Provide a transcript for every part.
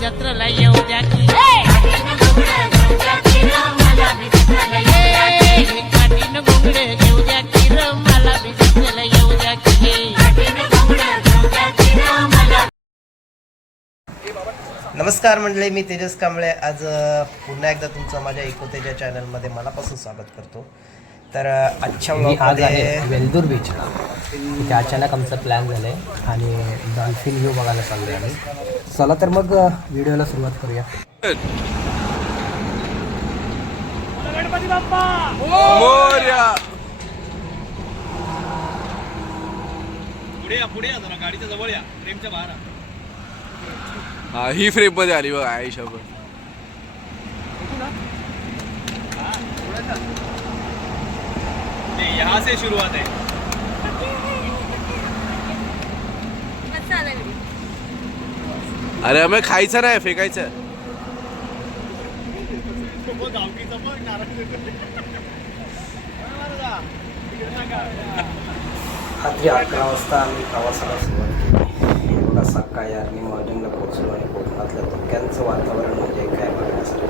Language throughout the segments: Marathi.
जत्रेला येऊ द्या की. ए, काठीनं घोंगडे घेऊ द्या की र मला बी जत्रेला येऊ द्या की. नमस्कार मंडळी मी तेजस कांबळे. आज पुन्हा एकदा तुमचं माझ्या इकोतेजा चॅनलमध्ये मनापासून स्वागत करतो. तर अ, आजच्या मी आज आहे. वेल्दूर बीचला तिथे अचानक आमचा प्लॅन झाला आहे आणि डॉल्फिन व्ह्यू बघायला चाललो आहे आम्ही. चला तर मग व्हिडिओला सुरुवात करूया. हा ही फ्रेममध्ये आली बघ आयुष्या पण यहाँ से शुरुआत है। अरे हमें खायचं नाही फेकायचं रात्री अकरा वाजता आम्ही प्रवासाला सुरुवात केली. एवढा सकाळी अर्ली मॉर्निंगला पोहोचलो आणि कोकणातल्या धोक्यांचं वातावरण म्हणजे काय बघण्यासारखंच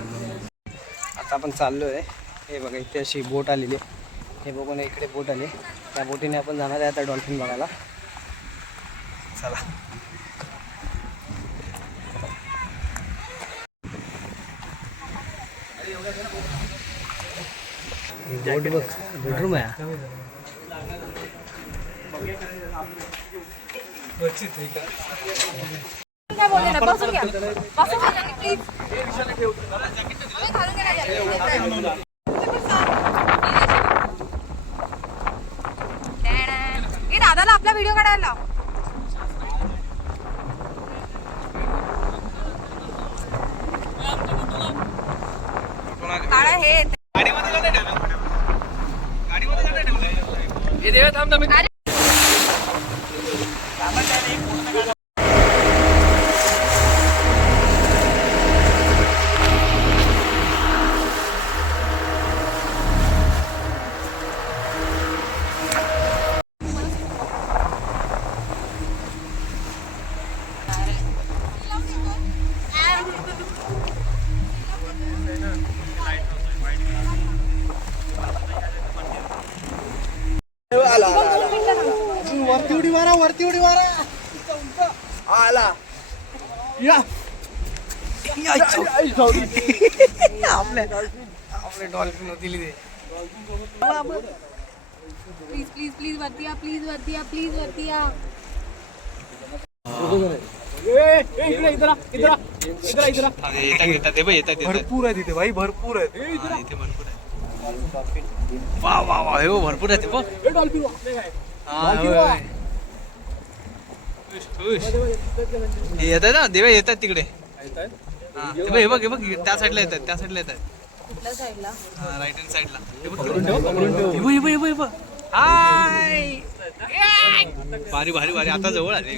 आता आपण चाललो आहे हे बघा इथे अशी बोट आलेली आहे. हे बघून इकडे बोट आली. त्या बोटीने आपण जाणार आहे आता डॉल्फिन बघायला. चला. बोट बघ. बेडरूम आहे काय बोलले ना बसून घ्या बसून घ्या प्लीज घालून घ्या दादाला आपला व्हिडिओ काढायला लाव. काढा हे वरती उडी मारा वरती उडी मारा आला या डॉल्फिन दिली ते प्लीज प्लीज प्लीज वरती या प्लीज वरती या प्लीज वरती या भरपूर आहे तिथे भाई भरपूर आहे. इथे भरपूर आहे. वा वा वा हे भरपूर आहे ते बघ. हा, होय, होय. हुश, हुश. हे येतात ना? देवा येतात तिकडे. हा, ते बघ, हे बघ बघ त्या साईडला येतात त्या साईडला येतात साईडला? राईट हँड साईडला हे बघ. हे बघ, हे बघ, बघ, बघ, बघ. हाय भारी भारी भारी. आता जवळ आले.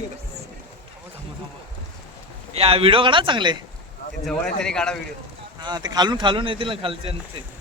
या व्हिडिओ काढा चांगले. जवळ आहे तरी काढा व्हिडिओ हा ते खालून खालून येतील ना खालचे ते.